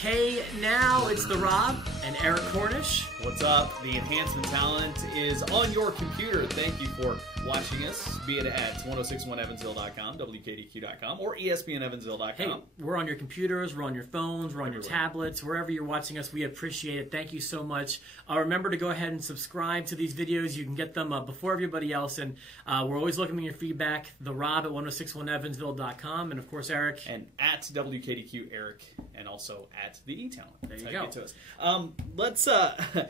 Hey, now it's the Rob and Eric Cornish. What's up? The Enhancement talent is on your computer. Thank you for watching us, be it at 1061evansville.com, WKDQ.com, or ESPNEvansville.com. Hey, we're on your computers, we're on your phones, we're on your tablets, wherever you're watching us. We appreciate it. Thank you so much. Remember to go ahead and subscribe to these videos. You can get them before everybody else, and we're always looking at your feedback. The Rob at 1061evansville.com, and of course Eric. And at WKDQ Eric, and also at the E-Talent. There you go. Get to us. Let's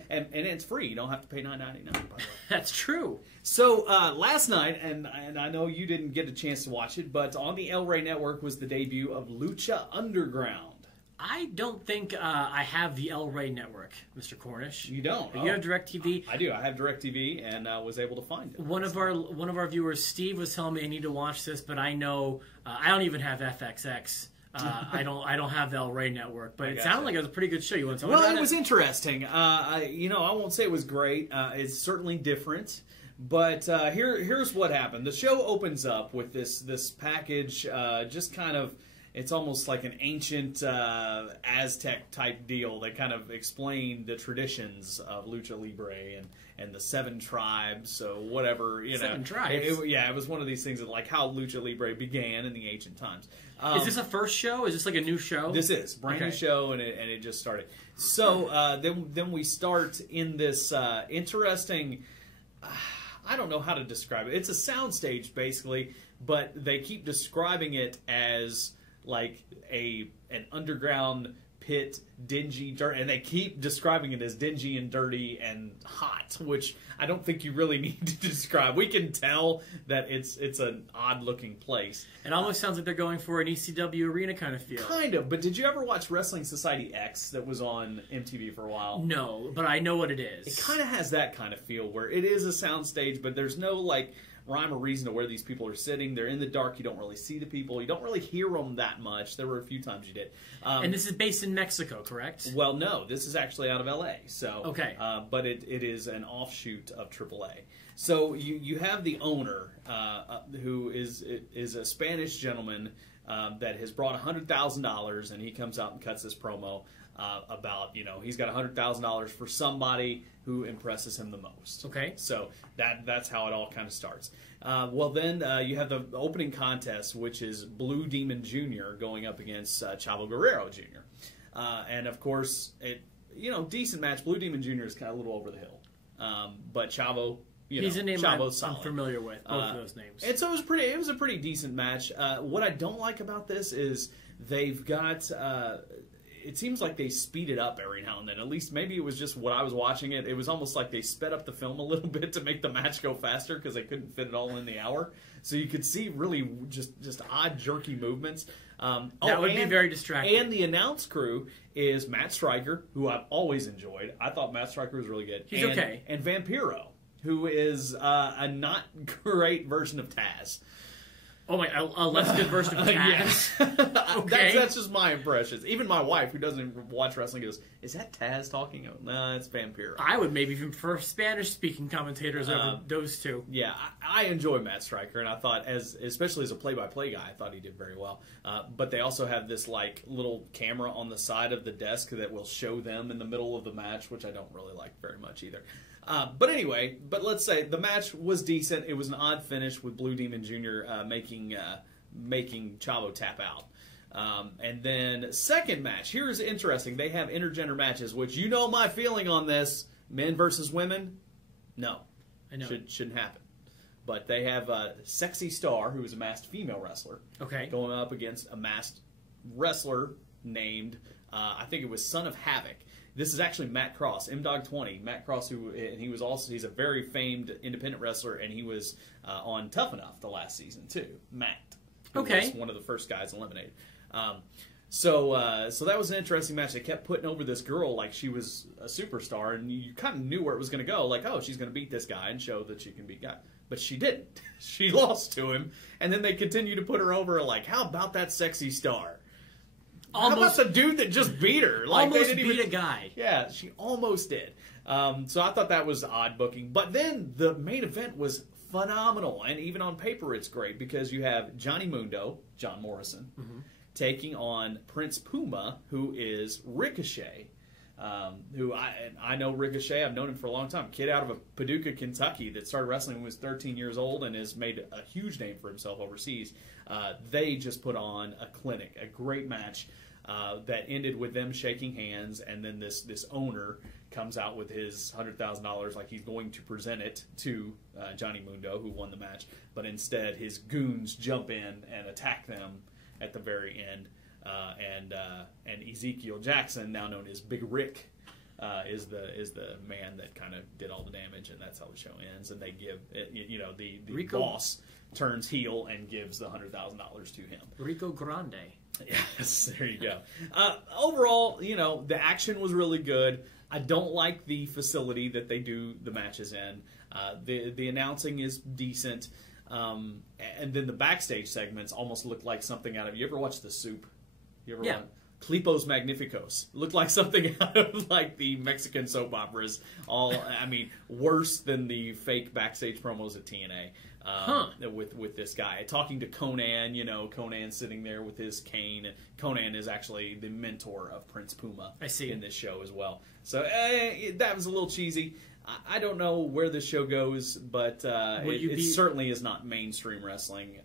and it's free. You don't have to pay $9.99. By the way, that's true. So last night, and I know you didn't get a chance to watch it, but on the El Rey Network was the debut of Lucha Underground. I don't think I have the El Rey Network, Mr. Cornish. You don't? You have DirecTV? I do. I have DirecTV, and was able to find it. One of our viewers, Steve, was telling me I need to watch this, but I know I don't even have FXX. I don't have the El Rey Network, but it sounded like it was a pretty good show. You want to tell me about it? Well, it was interesting. I won't say it was great. It's certainly different. But here's what happened. The show opens up with this package, just kind of, it's almost like an ancient Aztec type deal. They kind of explain the traditions of Lucha Libre and the 7 tribes, so whatever, 7 tribes? It was one of these things that, like, how Lucha Libre began in the ancient times. Is this a first show? Is this like a new show? This is brand new show, and it just started. So then we start in this interesting. I don't know how to describe it. It's a soundstage basically, but they keep describing it as like an underground pit, dingy, dirt, and they keep describing it as dingy and dirty and hot, which I don't think you really need to describe. We can tell that it's an odd-looking place. It almost sounds like they're going for an ECW arena kind of feel. Kind of, but did you ever watch Wrestling Society X that was on MTV for a while? No, but I know what it is. It kind of has that kind of feel where it is a soundstage, but there's no, like, rhyme or reason to where these people are sitting. They're in the dark. You don't really see the people. You don't really hear them that much. There were a few times you did. And this is based in Mexico, correct? Well, no. This is actually out of L.A. So, okay. But it is an offshoot of AAA. So you have the owner who is a Spanish gentleman that has brought $100,000, and he comes out and cuts this promo about, he's got $100,000 for somebody who impresses him the most. Okay. So that's how it all kind of starts. Well, then you have the opening contest, which is Blue Demon Jr. going up against Chavo Guerrero Jr. And, of course, decent match. Blue Demon Jr. is kind of a little over the hill. But Chavo, he's a name Chavo's I'm familiar with, both of those names. And so it was a pretty decent match. What I don't like about this is they've got... it seems like they speed it up every now and then. At least maybe it was just what I was watching it. It was almost like they sped up the film a little bit to make the match go faster because they couldn't fit it all in the hour. So you could see really just odd, jerky movements. That would be very distracting. And the announce crew is Matt Stryker, who I've always enjoyed. I thought Matt Stryker was really good. He's okay. And Vampiro, who is a not great version of Taz. Oh my! A less good version of Taz. Okay, that's just my impressions. Even my wife, who doesn't watch wrestling, goes, "Is that Taz talking?" Oh, no, it's Vampiro. I would maybe even prefer Spanish-speaking commentators over those two. Yeah, I enjoy Matt Stryker, and I thought, especially as a play-by-play guy, I thought he did very well. But they also have this like little camera on the side of the desk that will show them in the middle of the match, which I don't really like very much either. But anyway, let's say the match was decent. It was an odd finish with Blue Demon Jr. Making Chavo tap out. And then second match. Here's interesting. They have intergender matches, which you know my feeling on this. Men versus women? No. I know. Shouldn't happen. But they have Sexy Star, who is a masked female wrestler, going up against a masked wrestler named, I think it was Son of Havoc. This is actually Matt Cross, M-Dog20. Matt Cross, he's a very famed independent wrestler, and he was on Tough Enough the last season too. Matt, who was one of the first guys eliminated. So that was an interesting match. They kept putting over this girl like she was a superstar, and you kind of knew where it was going to go. Like, oh, she's going to beat this guy and show that she can beat guy. But she didn't. She lost to him, and then they continued to put her over. Like, how about that Sexy Star? How about the dude that just beat her? Like, almost they didn't beat even, a guy. Yeah, she almost did. So I thought that was odd booking. But then the main event was phenomenal, and even on paper it's great because you have Johnny Mundo, John Morrison, taking on Prince Puma, who is Ricochet. Who I know Ricochet. I've known him for a long time. Kid out of Paducah, Kentucky, that started wrestling when he was 13 years old and has made a huge name for himself overseas. They just put on a clinic, a great match that ended with them shaking hands, and then this owner comes out with his $100,000 like he's going to present it to Johnny Mundo, who won the match, but instead his goons jump in and attack them at the very end. And Ezekiel Jackson, now known as Big Rick, is the man that kind of did all the damage, and that's how the show ends. And they give the boss turns heel and gives the $100,000 to him. Rico Grande. Yes, there you go. Overall, the action was really good. I don't like the facility that they do the matches in. The announcing is decent. And then the backstage segments almost look like something out of... You ever watch The Soup? You ever watch Clipos Magnificos? Looked like something out of like the Mexican soap operas. Worse than the fake backstage promos at TNA. With this guy talking to Conan, Conan sitting there with his cane. Conan is actually the mentor of Prince Puma. I see. In this show as well. So that was a little cheesy. I don't know where this show goes, but it certainly is not mainstream wrestling.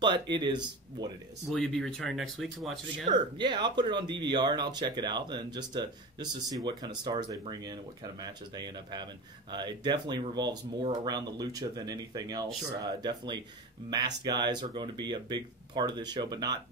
But it is what it is. Will you be returning next week to watch it again? Sure. Yeah, I'll put it on DVR and I'll check it out, and just to see what kind of stars they bring in and what kind of matches they end up having. It definitely revolves more around the lucha than anything else. Sure. Definitely, masked guys are going to be a big part of this show, but not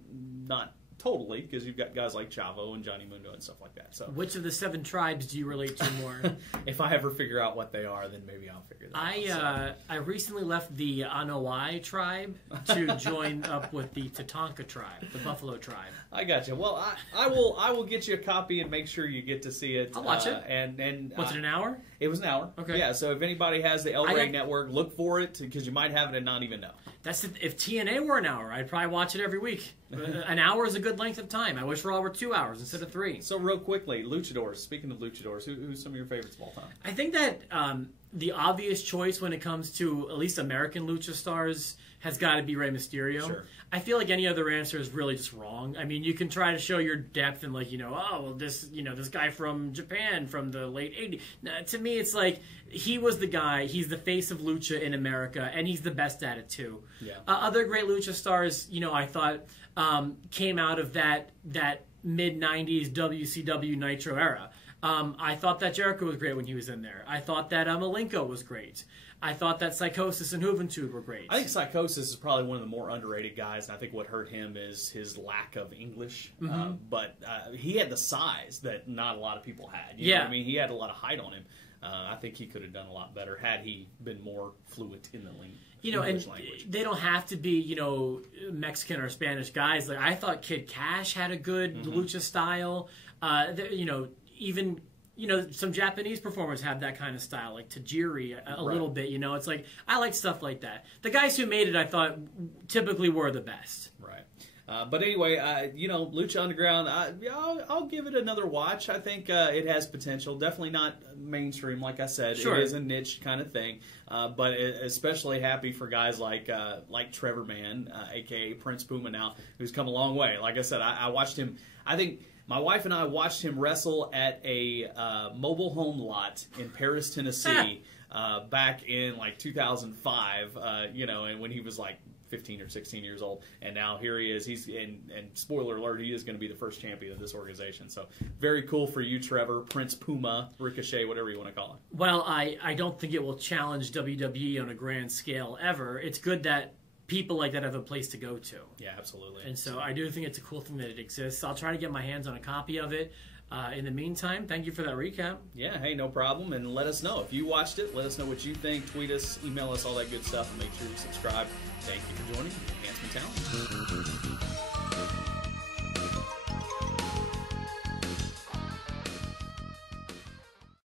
totally, because you've got guys like Chavo and Johnny Mundo and stuff like that. So, which of the 7 tribes do you relate to more? If I ever figure out what they are, then maybe I'll figure that out. I recently left the Anawai tribe to join up with the Tatanka tribe, the Buffalo tribe. I got you. Well, I will get you a copy and make sure you get to see it. I'll watch it. And was it an hour? It was an hour. Okay. Yeah. So if anybody has the El Rey network, look for it, because you might have it and not even know. If TNA were an hour, I'd probably watch it every week. An hour is a good length of time. I wish Raw were 2 hours instead of 3. So real quickly, luchadors. Speaking of luchadors, who's some of your favorites of all time? I think that the obvious choice when it comes to at least American lucha stars has got to be Rey Mysterio. Sure. I feel like any other answer is really just wrong. I mean, you can try to show your depth and this guy from Japan from the late 80s. Now, to me, it's like he was the guy. He's the face of lucha in America, and he's the best at it too. Yeah. Other great lucha stars, I thought came out of that mid 90s WCW Nitro era. I thought that Jericho was great when he was in there. I thought that Malenko was great. I thought that Psychosis and Juventud were great. I think Psychosis is probably one of the more underrated guys, and I think what hurt him is his lack of English. Mm-hmm. But he had the size that not a lot they had. You know what I mean? He had a lot of height on him. I think he could have done a lot better had he been more fluent in the English language. They don't have to be, Mexican or Spanish guys. Like, I thought Kid Cash had a good lucha style. Even some Japanese performers have that kind of style, like Tajiri a little bit. It's like, I like stuff like that. The guys who made it, I thought, typically were the best. Right. But anyway, Lucha Underground, I'll give it another watch. I think it has potential. Definitely not mainstream, like I said. Sure. It is a niche kind of thing. But especially happy for guys like Trevor Mann, a.k.a. Prince Puma now, who's come a long way. Like I said, I watched him. I think my wife and I watched him wrestle at a mobile home lot in Paris, Tennessee, back in 2005, and when he was 15 or 16 years old, and now here he is. And spoiler alert, he is going to be the first champion of this organization. So very cool for you, Trevor, Prince Puma, Ricochet, whatever you want to call it. Well, I don't think it will challenge WWE on a grand scale ever. It's good that people like that have a place to go to. Yeah, absolutely. And so I do think it's a cool thing that it exists. I'll try to get my hands on a copy of it. In the meantime, thank you for that recap. Yeah, hey, no problem. And let us know. If you watched it, let us know what you think. Tweet us, email us, all that good stuff. And make sure you subscribe. Thank you for joining Enhancement Talent.